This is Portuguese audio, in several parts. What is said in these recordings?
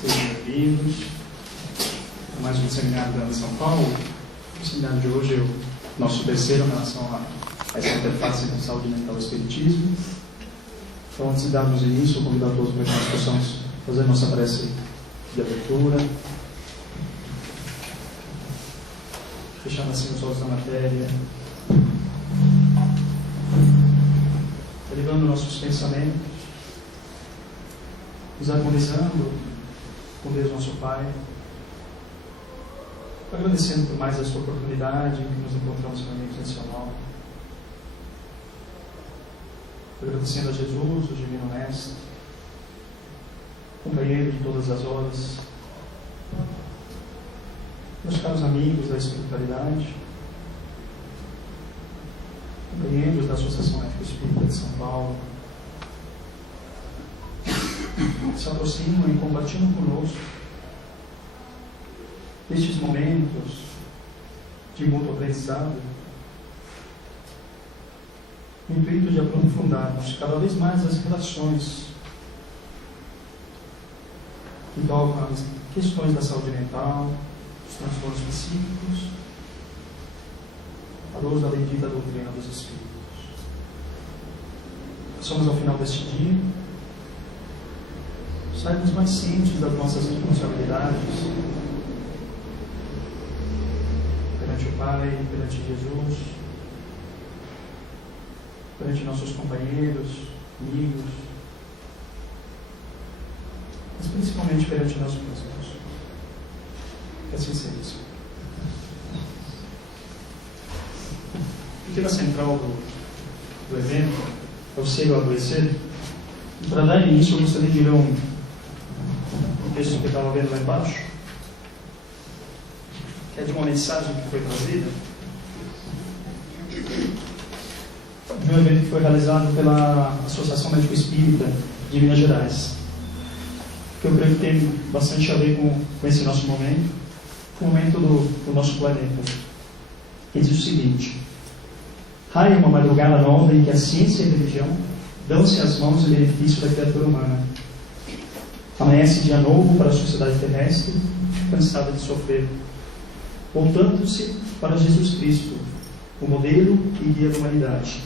Sejam bem-vindos a mais um seminário da São Paulo. O seminário de hoje é o nosso terceiro em relação a essa interface com saúde mental e espiritismo. Então, antes de darmos início, eu convido a todos para que nós possamos fazer nossa prece de abertura, fechando assim os olhos da matéria, elevando nossos pensamentos, nos harmonizando com Deus nosso Pai, agradecendo por mais esta oportunidade em que nos encontramos com a mente nacional, agradecendo a Jesus, o Divino Mestre, companheiro de todas as horas, meus caros amigos da espiritualidade, companheiros da Associação Ética Espírita de São Paulo, que se aproximam e compartilham conosco nestes momentos de mútuo aprendizado, no intuito de aprofundarmos cada vez mais as relações que tocam as questões da saúde mental, dos transtornos psíquicos, à luz da bendita doutrina dos Espíritos. Somos ao final deste dia. Saibamos mais cientes das nossas responsabilidades perante o Pai, perante Jesus, perante nossos companheiros, amigos, mas principalmente perante nós mesmos. Que assim seja. O tema central do evento é o ser ou adoecer. E para dar início, eu gostaria de ler um texto que eu estava vendo lá embaixo, que é de uma mensagem que foi trazida de um evento que foi realizado pela Associação Médico Espírita de Minas Gerais, que eu creio que tem bastante a ver com esse nosso momento, com o momento do nosso planeta, que diz o seguinte: raia uma madrugada nova em que a ciência e a religião dão-se as mãos em benefício da criatura humana. Amanhece dia novo para a sociedade terrestre, cansada de sofrer, voltando-se para Jesus Cristo, o modelo e guia da humanidade,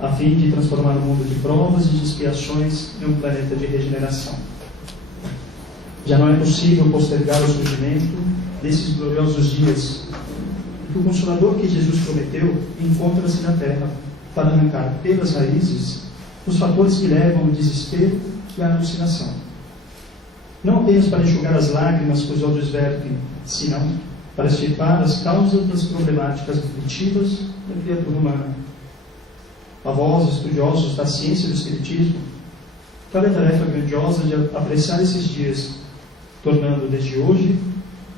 a fim de transformar o mundo de provas e de expiações em um planeta de regeneração. Já não é possível postergar o surgimento desses gloriosos dias, porque o Consolador que Jesus prometeu encontra-se na Terra para arrancar pelas raízes os fatores que levam ao desespero e à alucinação. Não apenas para enxugar as lágrimas que os olhos vertem, senão para extirpar as causas das problemáticas aflitivas da criatura humana. A vós, estudiosos da ciência e do espiritismo, cabe a tarefa grandiosa de apreciar esses dias, tornando desde hoje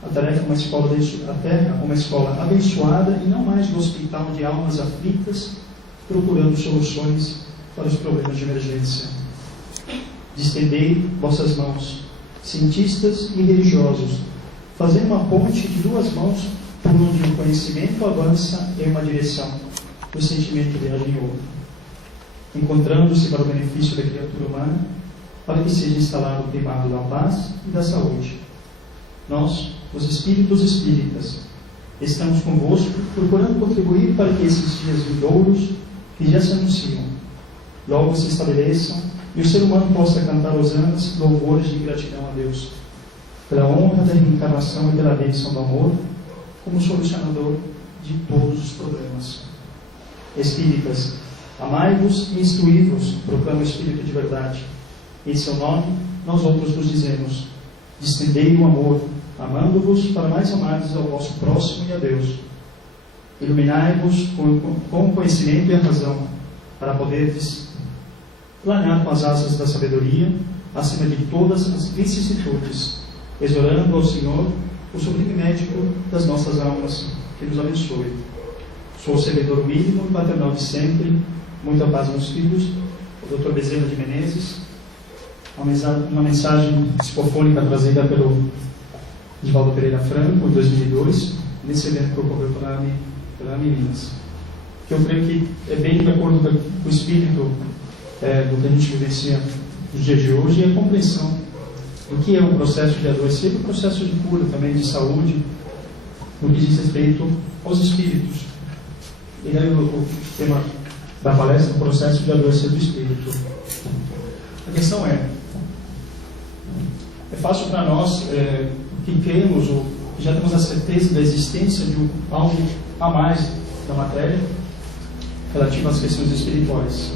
a tarefa uma escola a Terra uma escola abençoada e não mais um hospital de almas aflitas procurando soluções para os problemas de emergência. Distendei vossas mãos, cientistas e religiosos, fazendo uma ponte de duas mãos por onde o conhecimento avança em uma direção, o sentimento viaja em outra, encontrando-se para o benefício da criatura humana, para que seja instalado o primado da paz e da saúde. Nós, os espíritos espíritas, estamos convosco, procurando contribuir para que esses dias vindouros, que já se anunciam, logo se estabeleçam e o ser humano possa cantar hosanas louvores de gratidão a Deus, pela honra da reencarnação e pela bênção do amor, como solucionador de todos os problemas. Espíritas, amai-vos e instruí-vos, proclama o Espírito de verdade. Em seu nome, nós outros vos dizemos: distendei o amor, amando-vos para mais amardes ao vosso próximo e a Deus. Iluminai-vos com o conhecimento e a razão, para poderdes planear com as asas da sabedoria, acima de todas as vicissitudes, exorando ao Senhor, o sublime médico das nossas almas, que nos abençoe. Sou o servidor mínimo e paternal de sempre, muita paz meus filhos, o Dr. Bezerra de Menezes, uma mensagem psicofônica trazida pelo Divaldo Pereira Franco, em 2002, nesse evento que ocorreu pela Minas. Que eu creio que é bem de acordo com o espírito do que a gente vivencia nos dias de hoje e a compreensão O que é um processo de adoecer? Um processo de cura também, de saúde, no que diz respeito aos espíritos. E aí o tema da palestra é o processo de adoecer do espírito. A questão é fácil para nós que cremos ou que já temos a certeza da existência de algo a mais da matéria relativo às questões espirituais.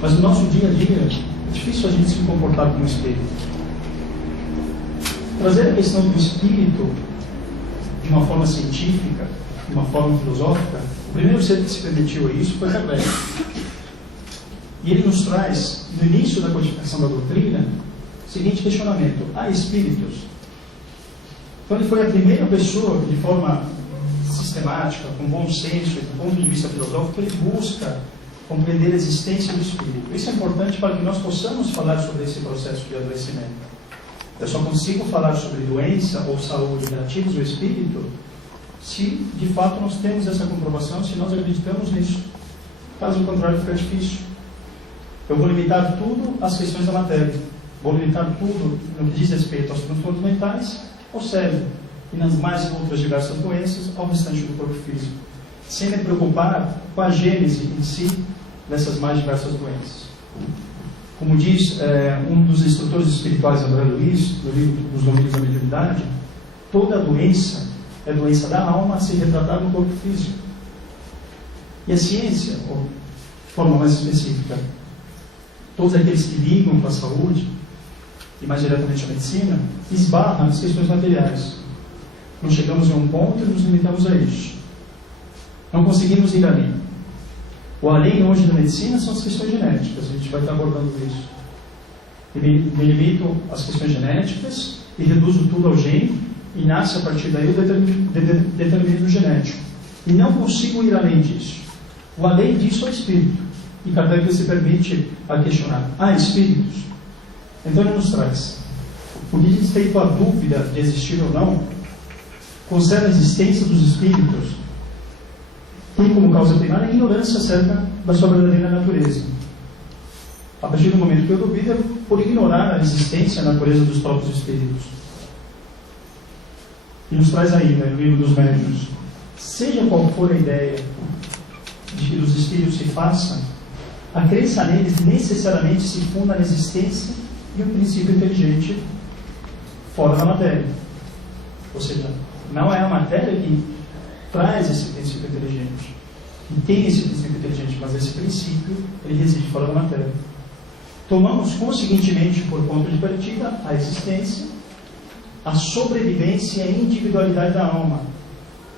Mas no nosso dia a dia é difícil a gente se comportar como espírito. Trazer a questão do espírito de uma forma científica, de uma forma filosófica, o primeiro ser que se permitiu a isso foi Kardec. E ele nos traz, no início da codificação da doutrina, o seguinte questionamento: há espíritos? Então ele foi a primeira pessoa, de forma sistemática, com bom senso e do ponto de vista filosófico, ele busca compreender a existência do espírito. Isso é importante para que nós possamos falar sobre esse processo de adoecimento. Eu só consigo falar sobre doença ou saúde relativos ao espírito se, de fato, nós temos essa comprovação, se nós acreditamos nisso. Caso contrário, fica difícil. Eu vou limitar tudo às questões da matéria. Vou limitar tudo no que diz respeito aos transtornos mentais, ao cérebro, e nas mais outras diversas doenças, ao restante do corpo físico, sem me preocupar com a gênese em si dessas mais diversas doenças. Como diz um dos instrutores espirituais, André Luiz, no livro dos Domínios da Mediunidade, toda doença é doença da alma a se retratar no corpo físico. E a ciência, ou de forma mais específica, todos aqueles que ligam com a saúde, e mais diretamente a medicina, esbarram nas questões materiais. Nós chegamos em um ponto e nos limitamos a isso. Não conseguimos ir além. O além hoje da medicina são as questões genéticas. A gente vai estar abordando isso. Me limito às questões genéticas e reduzo tudo ao gene e nasce a partir daí o determinismo genético. E não consigo ir além disso. O além disso é o espírito. E Kardec se permite a questionar: há espíritos? Então ele nos traz o que diz respeito à dúvida de existir ou não, considera a existência dos espíritos tem como causa primária a ignorância acerca da sua verdadeira natureza. A partir do momento que eu duvido, é por ignorar a existência e a natureza dos próprios espíritos. E nos traz ainda, no livro dos Médiuns, seja qual for a ideia de que os espíritos se façam, a crença neles necessariamente se funda na existência de um princípio inteligente fora da matéria. Ou seja, não é a matéria que traz esse princípio inteligente, e tem esse princípio inteligente, mas esse princípio ele reside fora da matéria. Tomamos conseguintemente por ponto de partida a existência, a sobrevivência e a individualidade da alma.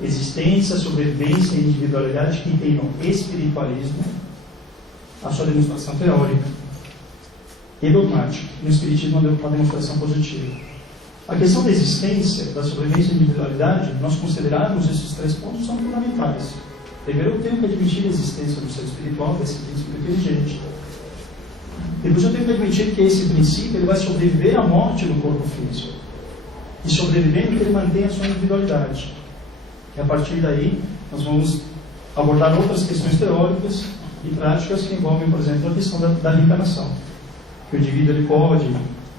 Existência, sobrevivência e individualidade que tem no espiritualismo a sua demonstração teórica e dogmática. No espiritismo uma demonstração positiva. A questão da existência, da sobrevivência e individualidade, nós considerarmos esses três pontos são fundamentais. Primeiro, eu tenho que admitir a existência do ser espiritual, desse princípio inteligente. Depois, eu tenho que admitir que esse princípio ele vai sobreviver à morte do corpo físico. E sobrevivendo, que ele mantém a sua individualidade. E a partir daí, nós vamos abordar outras questões teóricas e práticas que envolvem, por exemplo, a questão da reencarnação. Que o indivíduo ele pode,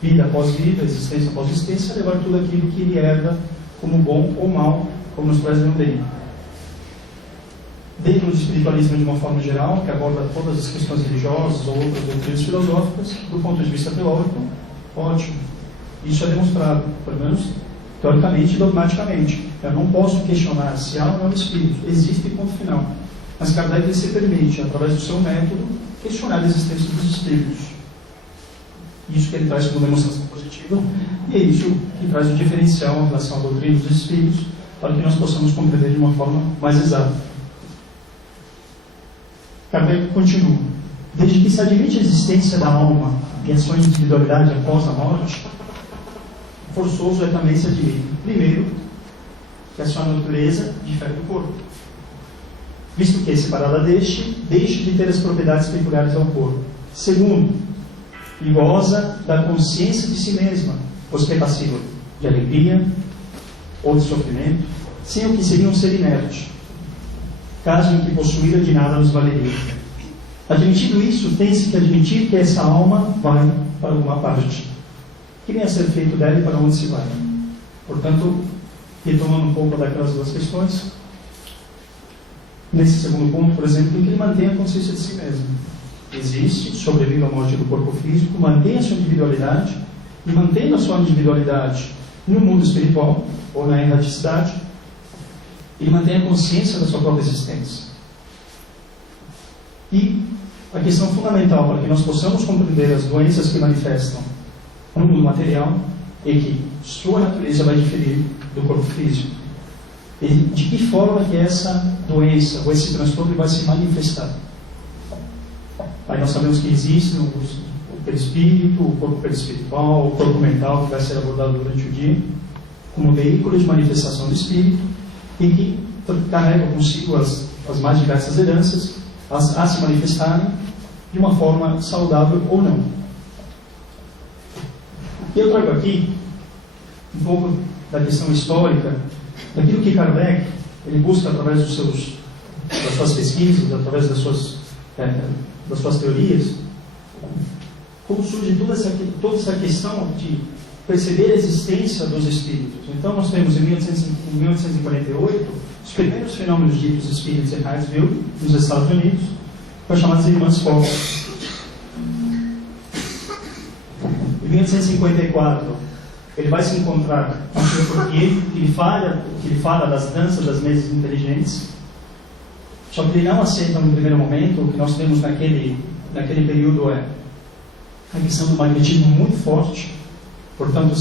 vida após vida, existência após existência, levar tudo aquilo que ele herda como bom ou mal, como nos traz no bem. Dentro do espiritualismo de uma forma geral, que aborda todas as questões religiosas ou outras doutrinas filosóficas, do ponto de vista teórico, ótimo. Isso é demonstrado, pelo menos teoricamente e dogmaticamente. Eu não posso questionar se há ou não espírito. Existe, ponto final. Mas Kardec se permite, através do seu método, questionar a existência dos espíritos. Isso que ele traz como demonstração positiva, e é isso que traz o diferencial em relação à doutrina dos espíritos, para que nós possamos compreender de uma forma mais exata. Kardec continua: desde que se admite a existência da alma e a sua individualidade após a morte, forçoso é também se admitir, primeiro, que a sua natureza difere do corpo, visto que, separada deste, deixa de ter as propriedades peculiares ao corpo. Segundo, e goza da consciência de si mesma, pois que é passiva de alegria ou de sofrimento, sem o que seria um ser inerte, caso em que possuída de nada nos valeria. Admitido isso, tem-se que admitir que essa alma vai para alguma parte. que vem a ser feito dela e para onde se vai. Portanto, retomando um pouco daquelas duas questões, nesse segundo ponto, por exemplo, tem que ele mantenha a consciência de si mesmo. Existe, sobrevive à morte do corpo físico, mantenha a sua individualidade, e mantendo a sua individualidade no mundo espiritual, ou na erraticidade, ele mantém a consciência da sua própria existência. E a questão fundamental para que nós possamos compreender as doenças que manifestam no mundo material é que sua natureza vai diferir do corpo físico. E de que forma que essa doença ou esse transtorno vai se manifestar? Aí nós sabemos que existe o perispírito, o corpo perispiritual, o corpo mental, que vai ser abordado durante o dia, como veículo de manifestação do espírito, e que carrega consigo as mais diversas heranças a se manifestarem de uma forma saudável ou não. E eu trago aqui um pouco da questão histórica, daquilo que Kardec ele busca através das suas pesquisas, através das suas teorias, como surge toda essa questão de perceber a existência dos espíritos. Então nós temos em 1848 os primeiros fenômenos ditos espíritos em Harrisville, nos Estados Unidos, que foram chamadas Irmãs Fox. Em 1854 ele vai se encontrar com o Sr. Fourier, que ele fala das danças das mesas inteligentes. Só que ele não aceita no primeiro momento. O que nós temos naquele período é a questão do magnetismo muito forte. Portanto,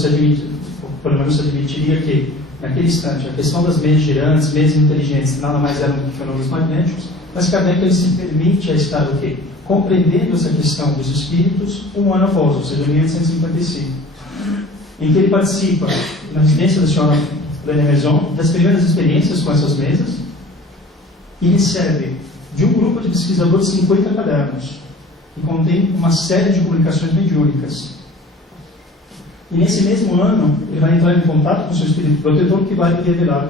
pelo menos se admitiria que naquele instante a questão das mesas girantes, mesas inteligentes, nada mais eram do que fenômenos magnéticos. Mas Kardec ele se permite a estar o quê? Compreendendo essa questão dos espíritos um ano após, ou seja, em 1855, em que ele participa na residência da senhora René Maison das primeiras experiências com essas mesas e recebe de um grupo de pesquisadores 50 cadernos que contém uma série de comunicações mediúnicas. E nesse mesmo ano ele vai entrar em contato com o seu espírito protetor, que vai lhe revelar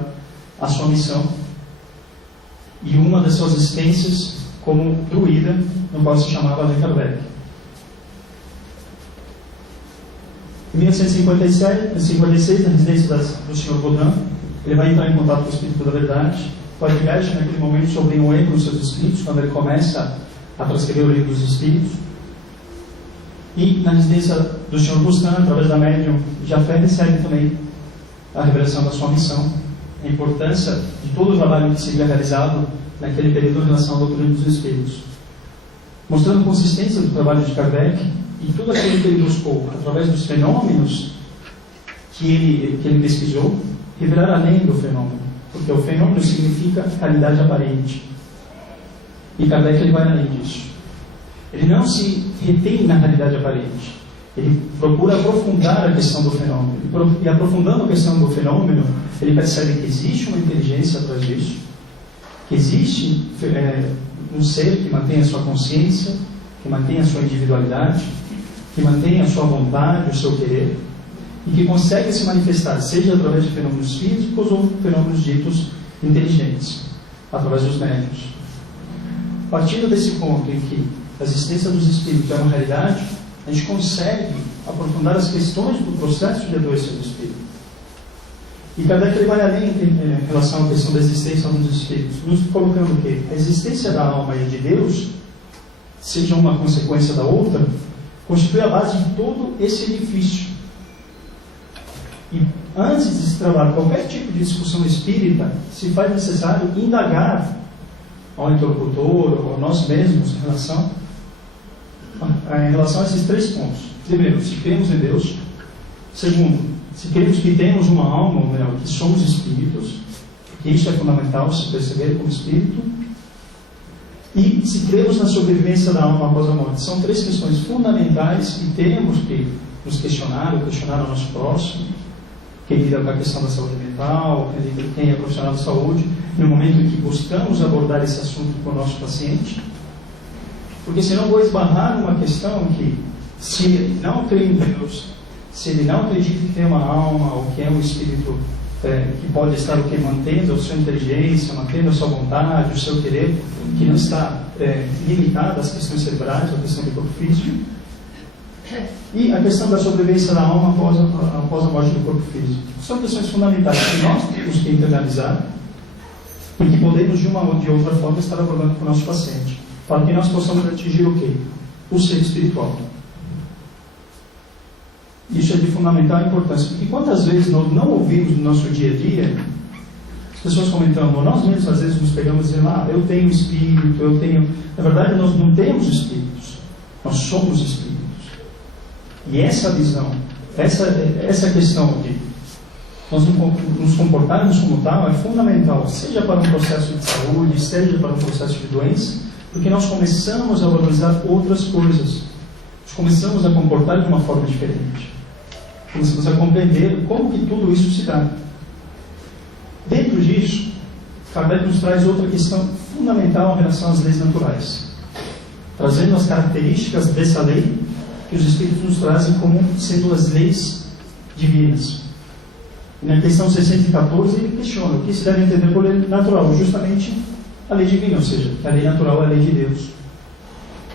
a sua missão e uma das suas existências como druida, no qual se chamava Allan Kardec. Em 1856, na residência do Sr. Baudin, ele vai entrar em contato com o Espírito da Verdade, o adverte naquele momento sobre um erro nos seus escritos, quando ele começa a transcrever o livro dos Espíritos. E na residência do Sr. Bustan, através da médium Jafé, recebe também a revelação da sua missão, a importância de todo o trabalho que seria realizado naquele período em relação ao doutrina dos Espíritos, mostrando a consistência do trabalho de Kardec e tudo aquilo que ele buscou, através dos fenômenos que ele pesquisou, revelar além do fenômeno, porque o fenômeno significa realidade aparente. E Kardec ele vai além disso. Ele não se retém na realidade aparente. Ele procura aprofundar a questão do fenômeno. E aprofundando a questão do fenômeno, ele percebe que existe uma inteligência atrás disso, que existe um ser que mantém a sua consciência, que mantém a sua individualidade, que mantém a sua vontade, o seu querer, e que consegue se manifestar, seja através de fenômenos físicos ou fenômenos ditos inteligentes, através dos médiuns. Partindo desse ponto em que a existência dos espíritos é uma realidade, a gente consegue aprofundar as questões do processo de adoecer do espírito. E Kardec ele vai além em relação à questão da existência dos espíritos, nos colocando que a existência da alma e de Deus, seja uma consequência da outra, constitui a base de todo esse edifício. E antes de se trabalhar qualquer tipo de discussão espírita, se faz necessário indagar ao interlocutor ou a nós mesmos em relação a esses três pontos. Primeiro, se cremos em Deus. Segundo, se cremos que temos uma alma, ou melhor, que somos espíritos, que isso é fundamental, se perceber como espírito. E se cremos na sobrevivência da alma após a morte. São três questões fundamentais que temos que nos questionar, ou questionar o nosso próximo, quem lida com a questão da saúde mental, quem é profissional de saúde, no momento em que buscamos abordar esse assunto com o nosso paciente. Porque senão vou esbarrar numa questão que, se ele não crê em Deus, se ele não acredita que tem uma alma, ou que é um espírito que pode estar mantendo a sua inteligência, mantendo a sua vontade, o seu querer, que não está limitado às questões cerebrais, à questão do corpo físico, E a questão da sobrevivência da alma após a morte do corpo físico. São questões fundamentais que nós temos que internalizar e que podemos, de uma ou de outra forma, estar abordando com o nosso paciente, para que nós possamos atingir o quê? O ser espiritual. Isso é de fundamental importância, porque quantas vezes nós não ouvimos no nosso dia a dia as pessoas comentando, ou nós mesmos às vezes nos pegamos dizendo, eu tenho espírito, eu tenho... Na verdade, nós não temos espíritos, nós somos espíritos. E essa visão, essa questão de nós nos comportarmos como tal é fundamental, seja para um processo de saúde, seja para um processo de doença, porque nós começamos a valorizar outras coisas, nós começamos a comportar de uma forma diferente, começamos a compreender como que tudo isso se dá. Dentro disso, Kardec nos traz outra questão fundamental em relação às leis naturais, trazendo as características dessa lei que os Espíritos nos trazem como sendo as leis divinas. E na questão 614 ele questiona o que se deve entender por lei natural, justamente a lei divina, ou seja, que a lei natural é a lei de Deus.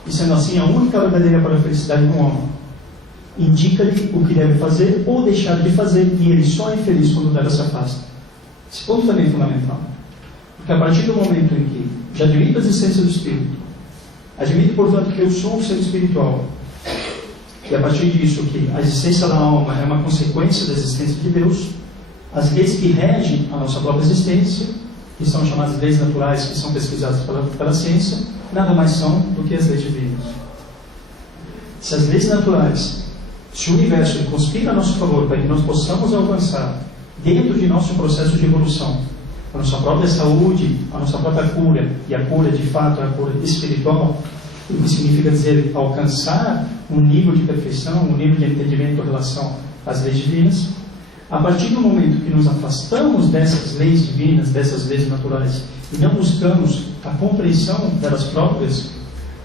E sendo assim a única verdadeira para a felicidade do homem, indica-lhe o que deve fazer ou deixar de fazer, e ele só é infeliz quando dela se afasta. Esse ponto também é fundamental, porque a partir do momento em que já admito a existência do Espírito, admito, portanto, que eu sou um ser espiritual, e a partir disso que a existência da alma é uma consequência da existência de Deus, as leis que regem a nossa própria existência, que são chamadas leis naturais, que são pesquisadas pela ciência, nada mais são do que as leis divinas. Se as leis naturais, se o universo conspira a nosso favor para que nós possamos alcançar, dentro de nosso processo de evolução, a nossa própria saúde, a nossa própria cura, e a cura de fato é a cura espiritual, o que significa dizer alcançar um nível de perfeição, um nível de entendimento em relação às leis divinas, a partir do momento que nos afastamos dessas leis divinas, dessas leis naturais, e não buscamos a compreensão delas próprias,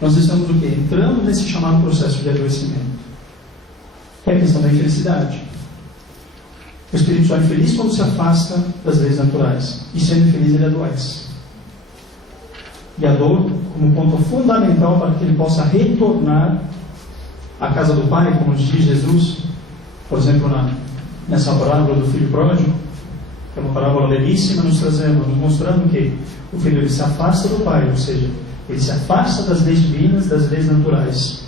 nós estamos o quê? Entrando nesse chamado processo de adoecimento, que é a questão da infelicidade. O espírito só é infeliz quando se afasta das leis naturais, e sendo infeliz ele adoece. E a dor como ponto fundamental para que ele possa retornar à casa do Pai, como diz Jesus, por exemplo, nessa parábola do filho pródigo, que é uma parábola belíssima, nos mostrando que o filho ele se afasta do Pai, ou seja, ele se afasta das leis divinas, das leis naturais,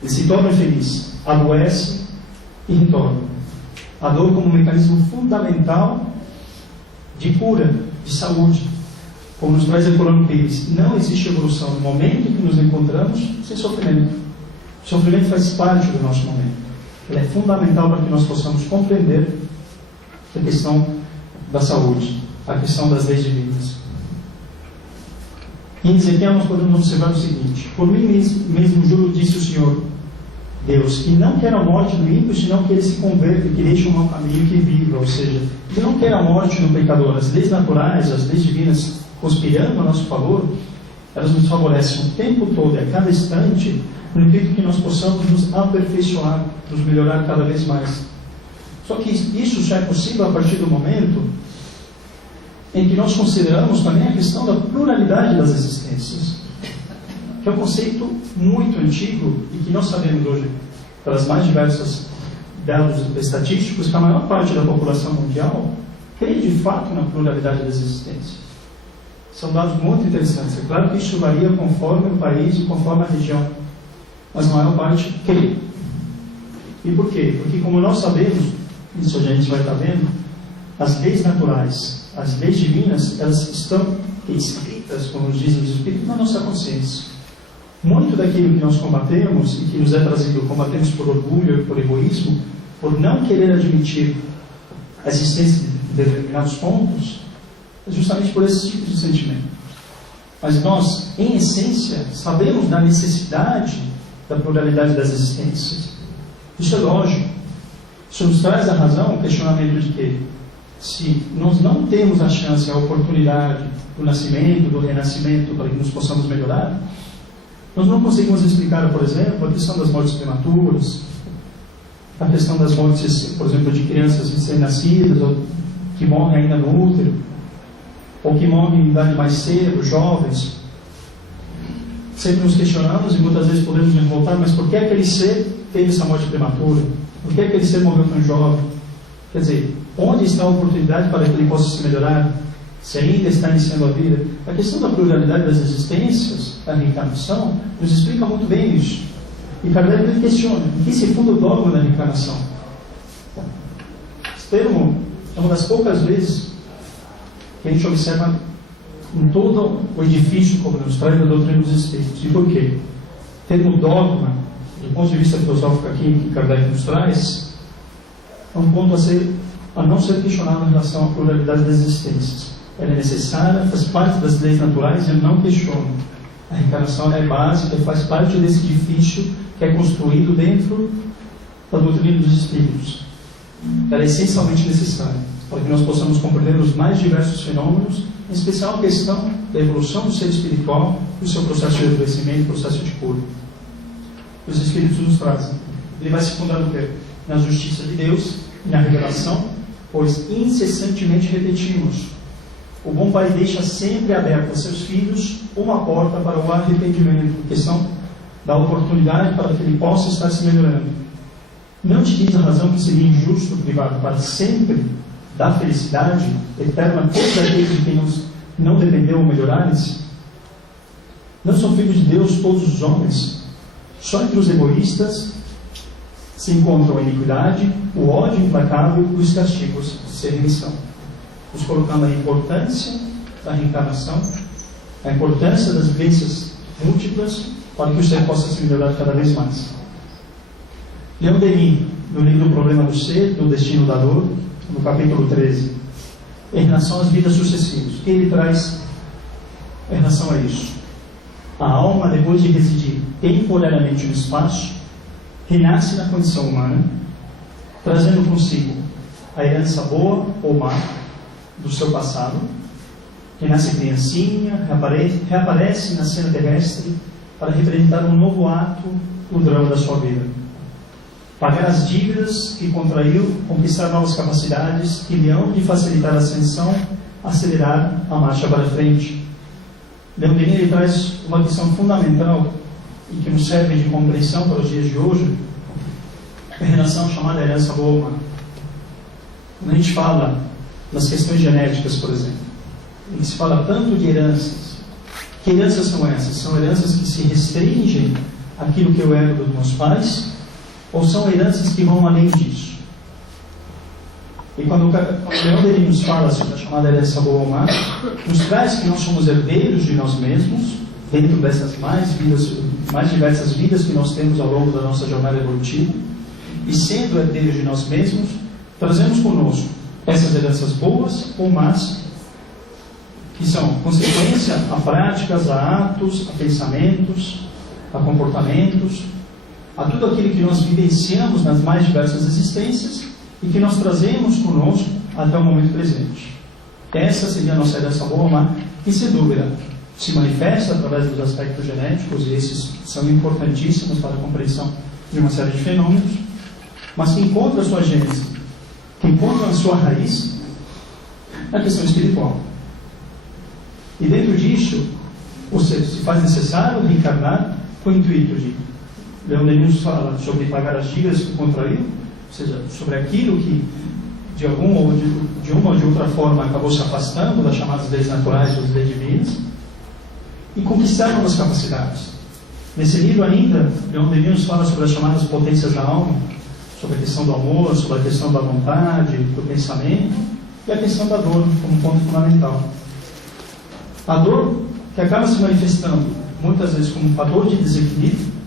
ele se torna infeliz, adoece e retorna. A dor como um mecanismo fundamental de cura, de saúde. Como nos traz Herculano Pires, não existe evolução no momento em que nos encontramos sem sofrimento. O sofrimento faz parte do nosso momento. Ele é fundamental para que nós possamos compreender a questão da saúde, a questão das leis divinas. Em Ezequiel nós podemos observar o seguinte: por mim mesmo juro, disse o Senhor Deus, que não quer a morte do ímpio, senão que ele se converta, que deixe um mau caminho e que viva. Ou seja, ele não quer a morte do pecador. As leis naturais, as leis divinas conspirando a nosso favor, elas nos favorecem o tempo todo e a cada instante, no intuito que nós possamos nos aperfeiçoar, nos melhorar cada vez mais. Só que isso só é possível a partir do momento em que nós consideramos também a questão da pluralidade das existências, que é um conceito muito antigo e que nós sabemos hoje, pelas mais diversas dados estatísticos, que a maior parte da população mundial crê de fato na pluralidade das existências. São dados muito interessantes. É claro que isso varia conforme o país e conforme a região, mas a maior parte crê. E por quê? Porque, como nós sabemos, isso a gente vai estar vendo, as leis naturais, as leis divinas, elas estão escritas, como dizem os Espíritos, na nossa consciência. Muito daquilo que nós combatemos e que nos é trazido, combatemos por orgulho, por egoísmo, por não querer admitir a existência de determinados pontos, é justamente por esse tipo de sentimento. Mas nós, em essência, sabemos da necessidade da pluralidade das existências. Isso é lógico. Isso nos traz a razão, o questionamento de que, se nós não temos a chance, a oportunidade do nascimento, do renascimento, para que nos possamos melhorar, nós não conseguimos explicar, por exemplo, a questão das mortes prematuras, a questão das mortes, por exemplo, de crianças recém-nascidas, ou que morrem ainda no útero, ou que morrem em idade mais cedo, jovens. Sempre nos questionamos e muitas vezes podemos nos revoltar, mas por que aquele ser teve essa morte prematura? Por que aquele ser morreu tão jovem? Quer dizer, onde está a oportunidade para que ele possa se melhorar? Se ainda está iniciando a vida? A questão da pluralidade das existências, da reencarnação, nos explica muito bem isso. E Kardec ele questiona, em que se funda o dogma da reencarnação? Esse termo é uma das poucas vezes que a gente observa em todo o edifício, como nos traz a doutrina dos Espíritos. E por quê? O termo dogma, do ponto de vista filosófico aqui que Kardec nos traz, é um ponto a não ser questionado em relação à pluralidade das existências. Ela é necessária, faz parte das leis naturais e eu não questiono. A reencarnação é básica, faz parte desse edifício que é construído dentro da doutrina dos Espíritos. Ela é essencialmente necessária para que nós possamos compreender os mais diversos fenômenos, em especial a questão da evolução do ser espiritual e o seu processo de adoecimento e processo de cura. Os Espíritos nos trazem. Ele vai se fundar no quê? Na justiça de Deus e na revelação, pois incessantemente repetimos: o bom Pai deixa sempre aberta a seus filhos uma porta para o arrependimento, questão da oportunidade para que ele possa estar se melhorando. Não te diz a razão que seria injusto privar para sempre da felicidade eterna todos aqueles de quem não dependeu melhorarem-se? Não são filhos de Deus todos os homens? Só entre os egoístas se encontram a iniquidade, o ódio implacável e os castigos sem remissão. Nos colocando a importância da reencarnação, a importância das vivências múltiplas, para que o ser possa se melhorar cada vez mais. Leon Denis, no livro O Problema do Ser, do Destino da Dor, no capítulo 13, em relação às vidas sucessivas, o que ele traz em relação a isso? A alma, depois de residir temporariamente no espaço, renasce na condição humana, trazendo consigo a herança boa ou má do seu passado, renasce criancinha, reaparece na cena terrestre para representar um novo ato no drama da sua vida. Pagar as dívidas que contraiu, conquistar novas capacidades que lhe hão de facilitar a ascensão, acelerar a marcha para frente. Leon Denis ele traz uma questão fundamental e que nos serve de compreensão para os dias de hoje, em relação à chamada herança boa. Quando a gente fala nas questões genéticas, por exemplo, em que se fala tanto de heranças, que heranças são essas? São heranças que se restringem àquilo que eu herdo dos meus pais, ou são heranças que vão além disso? E quando o Leon Denis nos fala sobre a chamada herança boa ou má, nos traz que nós somos herdeiros de nós mesmos, dentro dessas mais diversas vidas que nós temos ao longo da nossa jornada evolutiva, e sendo herdeiros de nós mesmos, trazemos conosco essas heranças boas ou más, que são consequência a práticas, a atos, a pensamentos, a comportamentos, a tudo aquilo que nós vivenciamos nas mais diversas existências e que nós trazemos conosco até o momento presente. Essa seria a nossa herança boa ou má, que sem dúvida se manifesta através dos aspectos genéticos, e esses são importantíssimos para a compreensão de uma série de fenômenos, mas que encontra a sua gênese, que encontra a sua raiz na questão espiritual. E dentro disso, ou seja, se faz necessário reencarnar com o intuito de, Leon Denis fala sobre pagar as dívidas que contraiu, ou seja, sobre aquilo que de uma ou de outra forma acabou se afastando das chamadas leis naturais ou das leis divinas, e conquistar novas capacidades. Nesse livro ainda, Leon Denis nos fala sobre as chamadas potências da alma, sobre a questão do amor, sobre a questão da vontade, do pensamento, e a questão da dor como ponto fundamental. A dor que acaba se manifestando muitas vezes como um fator de desequilíbrio.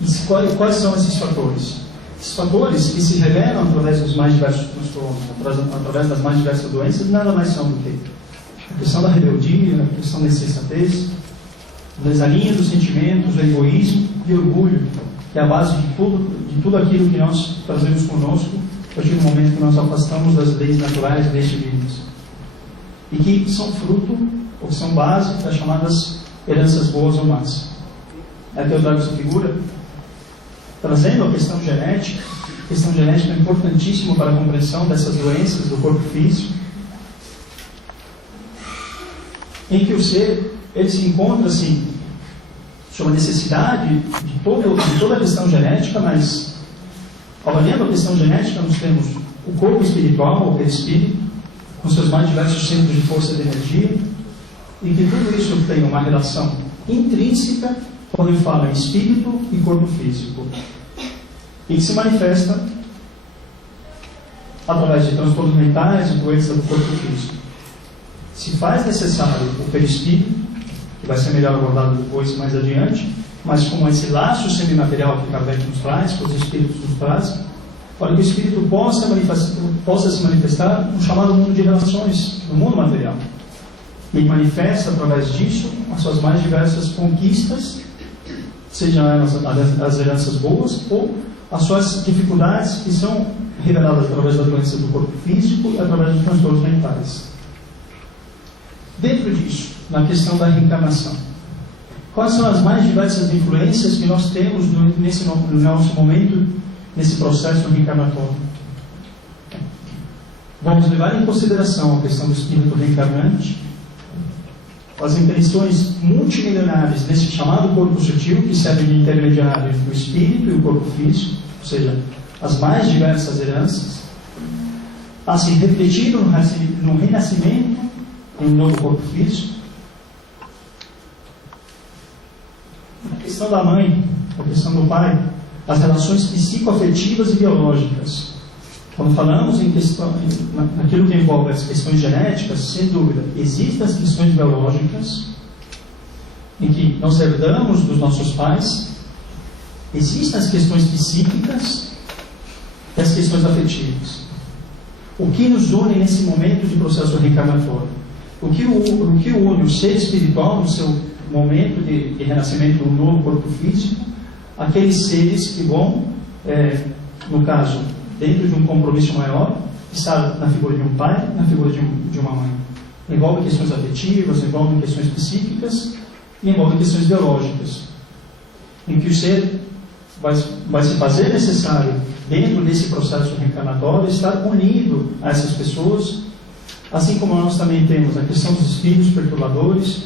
E quais são esses fatores? Esses fatores que se revelam através dos mais diversos transtornos, através das mais diversas doenças, nada mais são do que a questão da rebeldia, a questão da insensatez, a desalinha dos sentimentos, o egoísmo e o orgulho, que é a base de tudo aquilo que nós trazemos conosco a partir do momento que nós afastamos das leis naturais, leis divinas, e que são fruto, ou que são base das chamadas heranças boas ou más. Aqui eu trago essa figura, trazendo a questão genética. A questão genética é importantíssima para a compreensão dessas doenças do corpo físico, em que o ser, ele se encontra assim, sobre a necessidade de toda a questão genética, mas, avaliando a questão genética, nós temos o corpo espiritual, o perispírito, com seus mais diversos centros de força e de energia, e que tudo isso tem uma relação intrínseca quando ele fala em espírito e corpo físico, e que se manifesta através de transtornos mentais e doenças do corpo físico. Se faz necessário o perispírito, que vai ser melhor abordado depois, mais adiante, mas como esse laço semimaterial que Kardec nos traz, que os espíritos nos trazem, para que o espírito possa se manifestar no chamado mundo de relações, no mundo material. E manifesta através disso as suas mais diversas conquistas, sejam elas as heranças boas ou as suas dificuldades que são reveladas através da doença do corpo físico e através dos transtornos mentais. Dentro disso, na questão da reencarnação, quais são as mais diversas influências que nós temos no nosso momento, nesse processo reencarnatório? Vamos levar em consideração a questão do espírito reencarnante, as impressões multimilionárias nesse chamado corpo sutil, que serve de intermediário entre o espírito e o corpo físico, ou seja, as mais diversas heranças, a se refletir no renascimento em um novo corpo físico. A questão da mãe, a questão do pai, as relações psicoafetivas e biológicas. Quando falamos em questão, naquilo que envolve as questões genéticas, sem dúvida, existem as questões biológicas, em que nós herdamos dos nossos pais, existem as questões psíquicas e as questões afetivas. O que nos une nesse momento de processo reencarnatório? O que une o ser espiritual no seu momento de renascimento no novo corpo físico, aqueles seres que vão, no caso, dentro de um compromisso maior, estar na figura de um pai, na figura de uma mãe. Envolve questões afetivas, envolve questões psíquicas e envolve questões biológicas, em que o ser vai se fazer necessário, dentro desse processo reencarnatório, estar unido a essas pessoas, assim como nós também temos a questão dos espíritos perturbadores,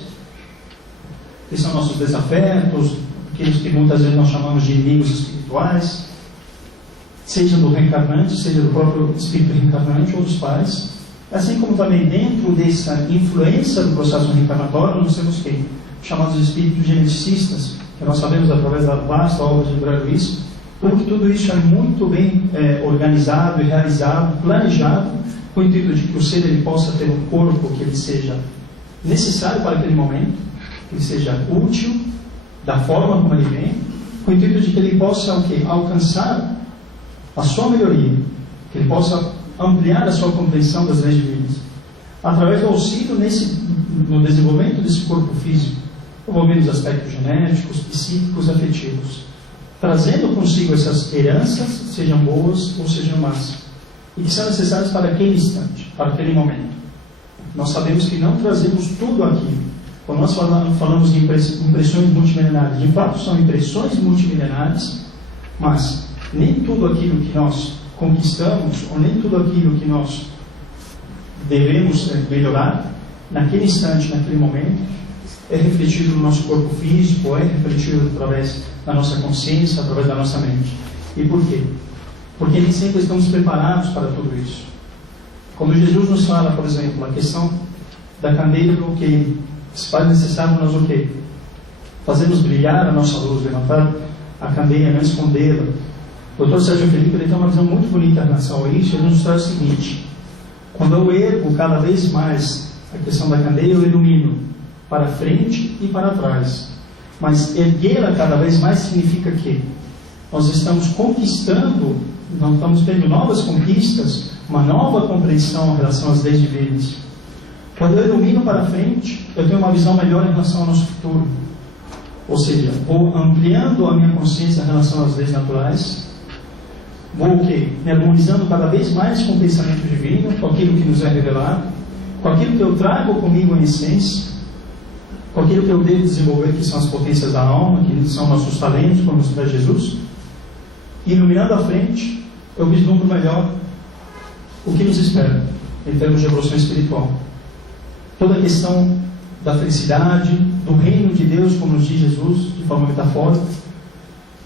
que são nossos desafetos, aqueles que muitas vezes nós chamamos de inimigos espirituais, seja do reencarnante, seja do próprio espírito reencarnante ou dos pais, assim como também dentro dessa influência do processo reencarnatório, nós temos quem? Chamados espíritos geneticistas, que nós sabemos através da vasta obra de André Luiz, porque tudo isso é muito bem organizado e realizado, planejado, com o intuito de que o ser ele possa ter um corpo que ele seja necessário para aquele momento, que ele seja útil, da forma como ele vem, com o intuito de que ele possa alcançar a sua melhoria, que ele possa ampliar a sua compreensão das leis divinas, através do auxílio no desenvolvimento desse corpo físico, envolvendo os aspectos genéticos, psíquicos, afetivos, trazendo consigo essas heranças, sejam boas ou sejam más, e que são necessárias para aquele instante, para aquele momento. Nós sabemos que não trazemos tudo aquilo. Quando nós falamos de impressões multimilenares, de fato são impressões multimilenares, mas nem tudo aquilo que nós conquistamos, ou nem tudo aquilo que nós devemos melhorar, naquele instante, naquele momento, é refletido no nosso corpo físico, é refletido através da nossa consciência, através da nossa mente. E por quê? Porque nem sempre estamos preparados para tudo isso. Quando Jesus nos fala, por exemplo, a questão da candeia do queime, se faz necessário nós o quê? Fazemos brilhar a nossa luz, levantar a candeia, não escondê-la. O Dr. Sérgio Felipe ele tem uma visão muito bonita em relação a isso. Ele nos traz o seguinte: quando eu ergo cada vez mais a questão da candeia, eu ilumino para frente e para trás. Mas erguê-la cada vez mais significa que nós estamos conquistando, nós estamos tendo novas conquistas, uma nova compreensão em relação às leis divinas. Quando eu ilumino para frente, eu tenho uma visão melhor em relação ao nosso futuro. Ou seja, vou ampliando a minha consciência em relação às leis naturais, vou o quê? Me harmonizando cada vez mais com o pensamento divino, com aquilo que nos é revelado, com aquilo que eu trago comigo em essência, com aquilo que eu devo desenvolver, que são as potências da alma, que são nossos talentos, como nos traz Jesus. E iluminando à frente, eu vislumbro melhor o que nos espera em termos de evolução espiritual. Toda a questão da felicidade, do reino de Deus, como nos diz Jesus, de forma metafórica,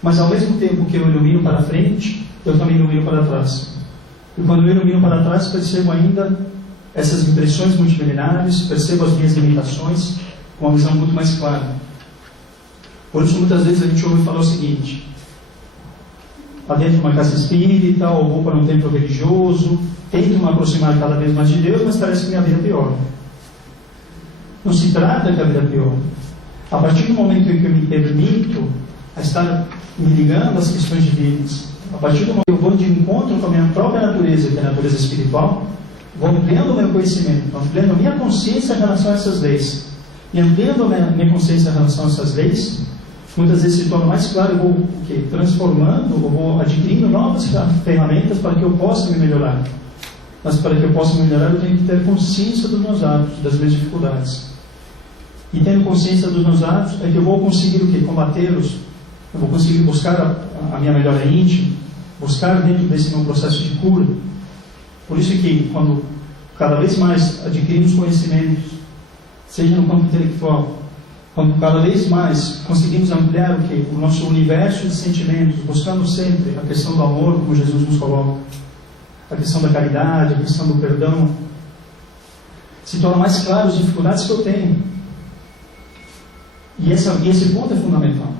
mas ao mesmo tempo que eu ilumino para frente, eu também ilumino para trás. E quando eu ilumino para trás, percebo ainda essas impressões multimilenares, percebo as minhas limitações com uma visão muito mais clara. Por isso, muitas vezes a gente ouve falar o seguinte: lá dentro de uma casa espírita, ou vou para um templo religioso, tento me aproximar cada vez mais de Deus, mas parece que minha vida piora. Não se trata que a vida piora. A partir do momento em que eu me permito a estar me ligando às questões divinas, a partir do momento que eu vou de encontro com a minha própria natureza, que é a natureza espiritual, vou ampliando o meu conhecimento, ampliando a minha consciência em relação a essas leis. E ampliando a minha consciência em relação a essas leis, muitas vezes se torna mais claro, eu vou transformando, eu vou adquirindo novas ferramentas para que eu possa me melhorar. Mas para que eu possa me melhorar, eu tenho que ter consciência dos meus atos, das minhas dificuldades. E tendo consciência dos meus atos, é que eu vou conseguir o quê? Combatê-los. Eu vou conseguir buscar a minha melhora íntima, buscar dentro desse meu processo de cura. Por isso que, quando cada vez mais adquirimos conhecimentos, seja no campo intelectual, quando cada vez mais conseguimos ampliar o quê? O nosso universo de sentimentos, buscando sempre a questão do amor, como Jesus nos coloca, a questão da caridade, a questão do perdão, se torna mais claro as dificuldades que eu tenho. E esse ponto é fundamental.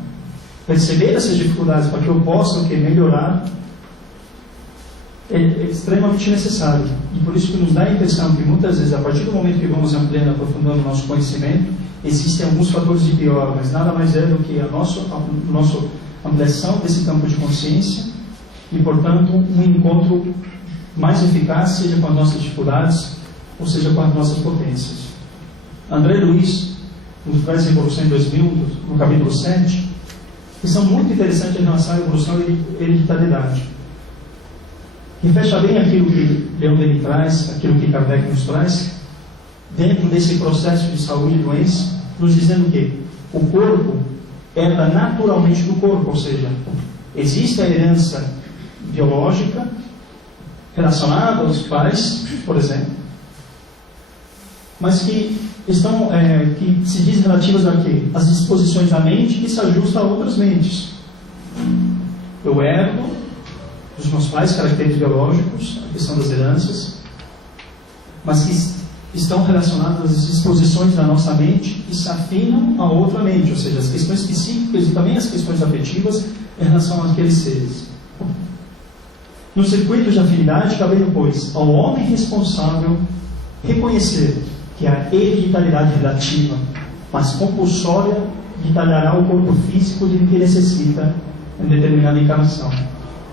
Perceber essas dificuldades para que eu possa o quê? Melhorar é extremamente necessário. E por isso que nos dá a impressão que muitas vezes, a partir do momento que vamos ampliando, aprofundando o nosso conhecimento, existem alguns fatores de pior, mas nada mais é do que a nossa ampliação desse campo de consciência e, portanto, um encontro mais eficaz, seja com as nossas dificuldades, ou seja com as nossas potências. André Luiz nos traz a Evolução em 2000, no capítulo 7, que são muito interessantes em relação à evolução e hereditariedade. E fecha bem aquilo que Leon Denis traz, aquilo que Kardec nos traz, dentro desse processo de saúde e doença, nos dizendo que o corpo herda naturalmente do corpo, ou seja, existe a herança biológica relacionada aos pais, por exemplo, mas que se diz relativas a quê? As disposições da mente que se ajustam a outras mentes. Eu herdo dos meus pais caracteres biológicos, a questão das heranças, mas que estão relacionadas às disposições da nossa mente que se afinam a outra mente, ou seja, as questões psíquicas e também as questões afetivas em relação àqueles seres. No circuito de afinidade, cabendo, pois, ao homem responsável reconhecer que a hereditariedade relativa, mas compulsória, detalhará o corpo físico de que necessita em determinada encarnação.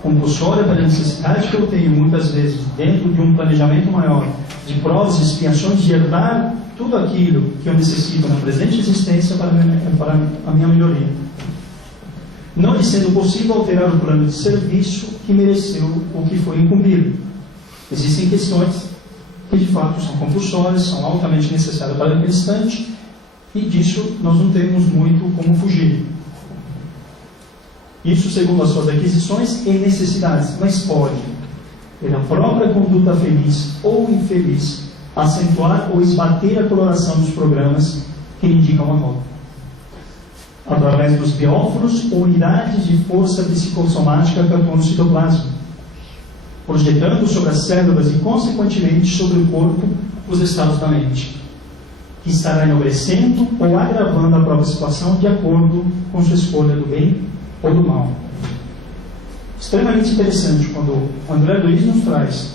Compulsória pela necessidade que eu tenho, muitas vezes, dentro de um planejamento maior, de provas e expiações, de herdar tudo aquilo que eu necessito na presente existência para a minha melhoria. Não lhe sendo possível alterar o plano de serviço que mereceu ou que foi incumbido. Existem questões que de fato são compulsórias, são altamente necessárias para aquele instante, e disso nós não temos muito como fugir. Isso segundo as suas aquisições e necessidades, mas pode, pela própria conduta feliz ou infeliz, acentuar ou esbater a coloração dos programas que lhe indicam a rota. Através dos bióforos ou unidades de força psicossomática que atuam no citoplasma, projetando sobre as células e, consequentemente, sobre o corpo, os estados da mente, que estará enobrecendo ou agravando a própria situação de acordo com sua escolha do bem ou do mal. Extremamente interessante quando o André Luiz nos traz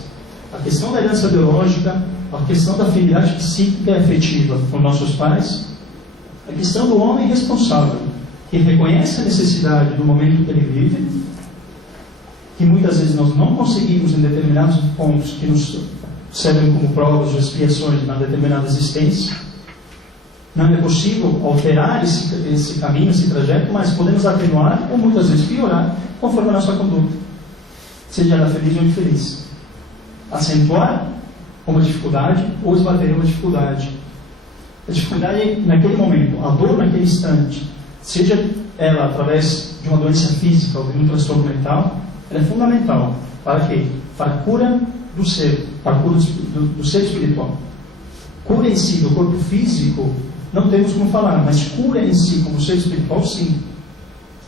a questão da herança biológica, a questão da afinidade psíquica e afetiva com nossos pais, a questão do homem responsável, que reconhece a necessidade do momento que ele vive, que muitas vezes nós não conseguimos em determinados pontos que nos servem como provas ou expiações na determinada existência. Não é possível alterar esse caminho, esse trajeto, mas podemos atenuar ou muitas vezes piorar conforme a nossa conduta, seja ela feliz ou infeliz. Acentuar uma dificuldade ou esbater uma dificuldade. A dificuldade naquele momento, a dor naquele instante, seja ela através de uma doença física ou de um transtorno mental, ela é fundamental. Para quê? Para a cura do ser, para a cura do ser espiritual. Cura em si do corpo físico não temos como falar, mas cura em si, como ser espiritual, sim.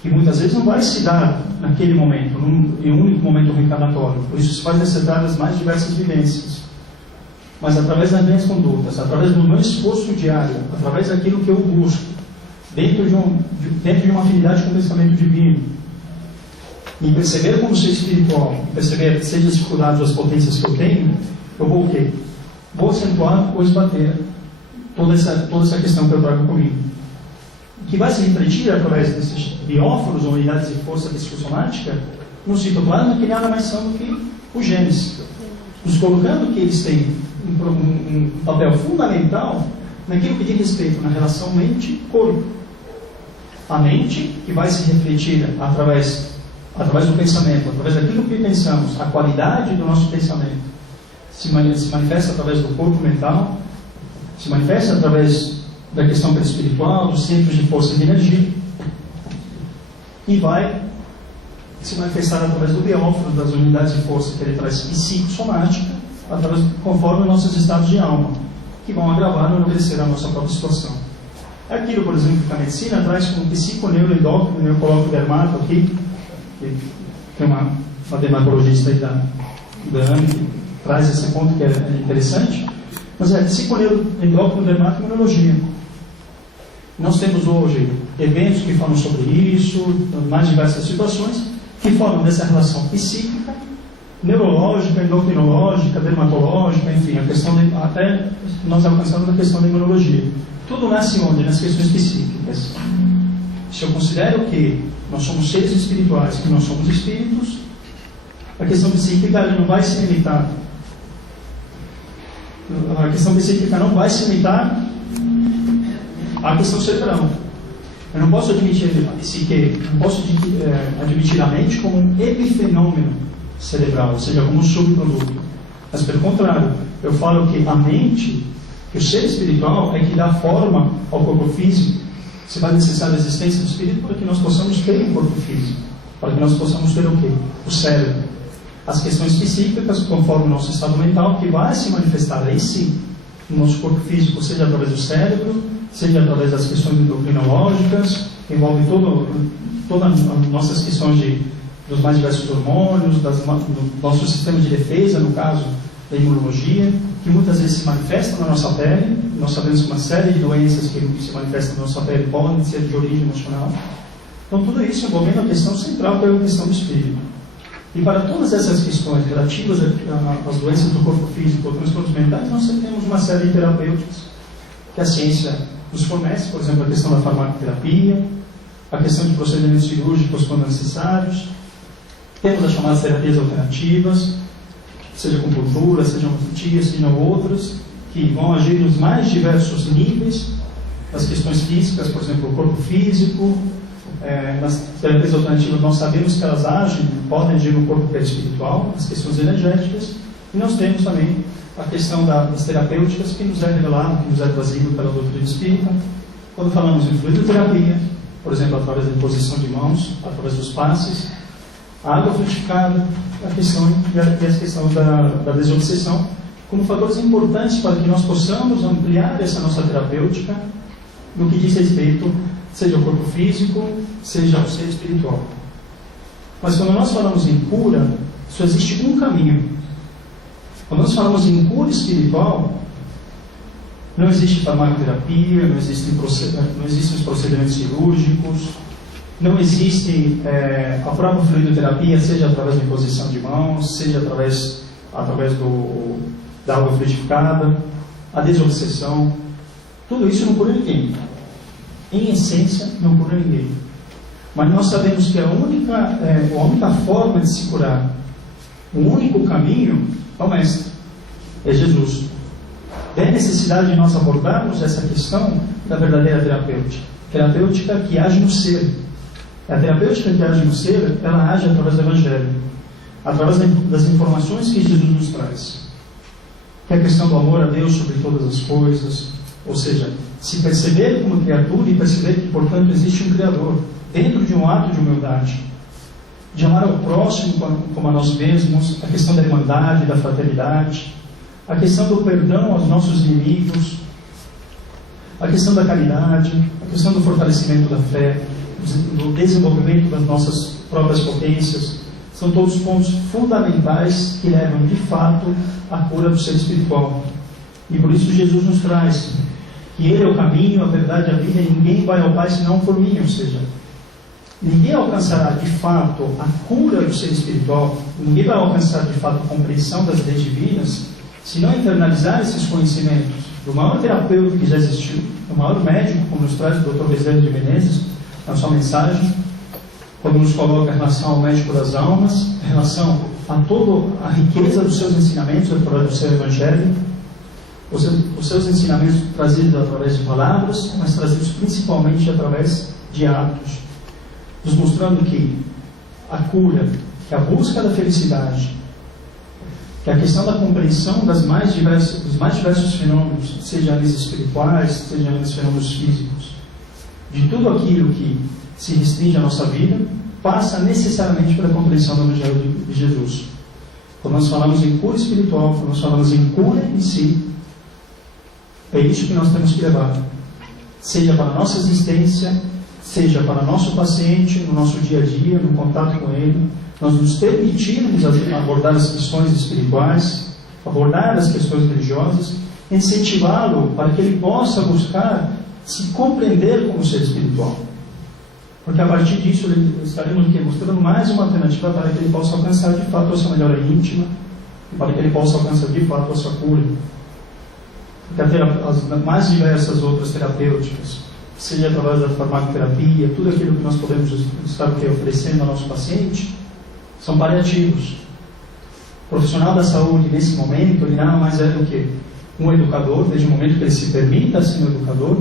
Que muitas vezes não vai se dar naquele momento, em um único momento reencarnatório. Por isso se faz necessitar das mais diversas vivências. Mas através das minhas condutas, através do meu esforço diário, através daquilo que eu busco, dentro de uma afinidade com o pensamento divino, e perceber como ser espiritual, e perceber, seja as dificuldades ou as potências que eu tenho, eu vou o quê? Vou acentuar ou esbater toda essa questão que eu trago comigo. Que vai se refletir através desses bióforos ou unidades de força psicossomática no citoplasma, que nada mais são do que os genes, nos colocando que eles têm um papel fundamental naquilo que diz respeito na relação mente-corpo. A mente, que vai se refletir através do pensamento, através daquilo que pensamos, a qualidade do nosso pensamento, se manifesta através do corpo mental, se manifesta através da questão perispiritual, dos centros de força e de energia, e vai se manifestar através do bióforo, das unidades de força que ele traz psicossomática, conforme nossos estados de alma, que vão agravar ou endurecer a nossa própria situação. É aquilo, por exemplo, que a medicina traz como psiconeuroendócrino, eu coloco o dermato aqui, tem uma dermatologista aí da AME que traz esse ponto que é interessante, mas é psiconeuroendócrino, dermatoimunologia. Nós temos hoje eventos que falam sobre isso, mais diversas situações, que falam dessa relação psíquica, neurológica, endocrinológica, dermatológica, enfim, até nós alcançamos a questão da imunologia. Tudo nasce onde? Nas questões psíquicas. Se eu considero que nós somos seres espirituais, que nós somos espíritos, a questão psíquica não vai se limitar. A questão psíquica não vai se limitar à questão cerebral. Eu não posso admitir a psique, não posso admitir a mente como um epifenômeno cerebral, ou seja, como um subproduto. Mas pelo contrário, eu falo que a mente, que o ser espiritual é que dá forma ao corpo físico. Se vai necessitar a existência do espírito para que nós possamos ter um corpo físico, para que nós possamos ter o quê? O cérebro. As questões psíquicas, conforme o nosso estado mental, que vai se manifestar aí sim no nosso corpo físico, seja através do cérebro, seja através das questões endocrinológicas, que envolve todas as nossas questões dos mais diversos hormônios, do nosso sistema de defesa, no caso da imunologia, que muitas vezes se manifestam na nossa pele. Nós sabemos que uma série de doenças que se manifestam na nossa pele podem ser de origem emocional. Então, tudo isso envolvendo a questão central, que é a questão do espírito. E para todas essas questões relativas às doenças do corpo físico ou transtornos mentais, nós temos uma série de terapêuticas que a ciência nos fornece, por exemplo, a questão da farmacoterapia, a questão de procedimentos cirúrgicos quando necessários, temos as chamadas terapias alternativas, seja acupuntura, seja homeopatia, sejam outras, que vão agir nos mais diversos níveis das questões físicas, por exemplo, o corpo físico. Nas terapias alternativas nós sabemos que elas podem agir no corpo perispiritual, nas questões energéticas, e nós temos também a questão das terapêuticas que nos é revelado, que nos é trazido pela doutrina espírita, quando falamos em fluidoterapia, por exemplo, através da imposição de mãos, através dos passes, a água frutificada, a questão e as questões da desobsessão, como fatores importantes para que nós possamos ampliar essa nossa terapêutica no que diz respeito, seja ao corpo físico, seja ao ser espiritual. Mas quando nós falamos em cura, só existe um caminho. Quando nós falamos em cura espiritual, não existe farmacoterapia, não existem os procedimentos cirúrgicos, não existe a própria fluidoterapia, seja através da imposição de mãos, seja através da água fluidificada, a desobsessão. Tudo isso não cura ninguém. Em essência, não cura ninguém. Mas nós sabemos que a única forma de se curar, o único caminho, é o Mestre, é Jesus. É necessidade de nós abordarmos essa questão da verdadeira terapêutica. Terapêutica que age no ser. A terapêutica que age no ser, ela age através do Evangelho, através das informações que Jesus nos traz. Que é a questão do amor a Deus sobre todas as coisas, ou seja, se perceber como criatura e perceber que, portanto, existe um Criador, dentro de um ato de humildade, de amar ao próximo como a nós mesmos, a questão da irmandade, da fraternidade, a questão do perdão aos nossos inimigos, a questão da caridade, a questão do fortalecimento da fé, do desenvolvimento das nossas próprias potências, são todos pontos fundamentais que levam de fato à cura do ser espiritual. E por isso Jesus nos traz que Ele é o caminho, a verdade e a vida, e ninguém vai ao Pai senão por mim. Ou seja, ninguém alcançará de fato a cura do ser espiritual, ninguém vai alcançar de fato a compreensão das leis divinas, se não internalizar esses conhecimentos do maior terapeuta que já existiu, do maior médico, como nos traz o Dr. Bezerra de Menezes na sua mensagem, quando nos coloca em relação ao médico das almas, em relação a toda a riqueza dos seus ensinamentos através do seu Evangelho, os seus ensinamentos trazidos através de palavras, mas trazidos principalmente através de atos, nos mostrando que a cura, que a busca da felicidade, que a questão da compreensão dos mais diversos fenômenos, seja eles espirituais, seja eles fenômenos físicos, de tudo aquilo que se restringe à nossa vida, passa necessariamente pela compreensão do Evangelho de Jesus. Quando nós falamos em cura espiritual, quando nós falamos em cura em si, é isso que nós temos que levar, seja para a nossa existência, seja para nosso paciente, no nosso dia a dia, no contato com ele, nós nos permitirmos abordar as questões espirituais, abordar as questões religiosas, incentivá-lo para que ele possa buscar se compreender como ser espiritual. Porque a partir disso estaremos mostrando mais uma alternativa para que ele possa alcançar de fato a sua melhora íntima e para que ele possa alcançar de fato a sua cura. Porque as mais diversas outras terapêuticas, seja através da farmacoterapia, tudo aquilo que nós podemos estar oferecendo ao nosso paciente, são paliativos. O profissional da saúde, nesse momento, ele nada mais é do que um educador, desde o momento que ele se permita ser um educador,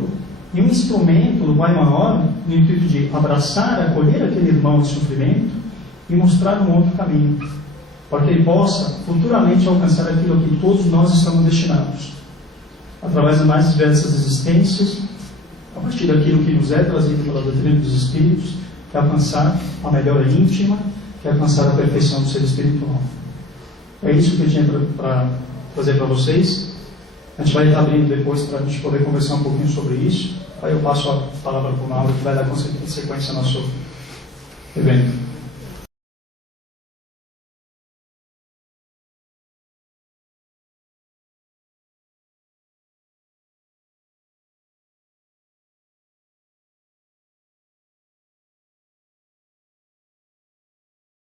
e um instrumento do Pai Maior, no intuito de abraçar, acolher aquele irmão em sofrimento e mostrar um outro caminho, para que ele possa futuramente alcançar aquilo que todos nós estamos destinados, através das mais diversas existências, a partir daquilo que nos é trazido pela doutrina dos Espíritos, que é alcançar a melhora íntima, que é alcançar a perfeição do ser espiritual. É isso que eu tinha para trazer para vocês. A gente vai estar abrindo depois para a gente poder conversar um pouquinho sobre isso. Aí eu passo a palavra para o Mauro, que vai dar sequência ao nosso evento.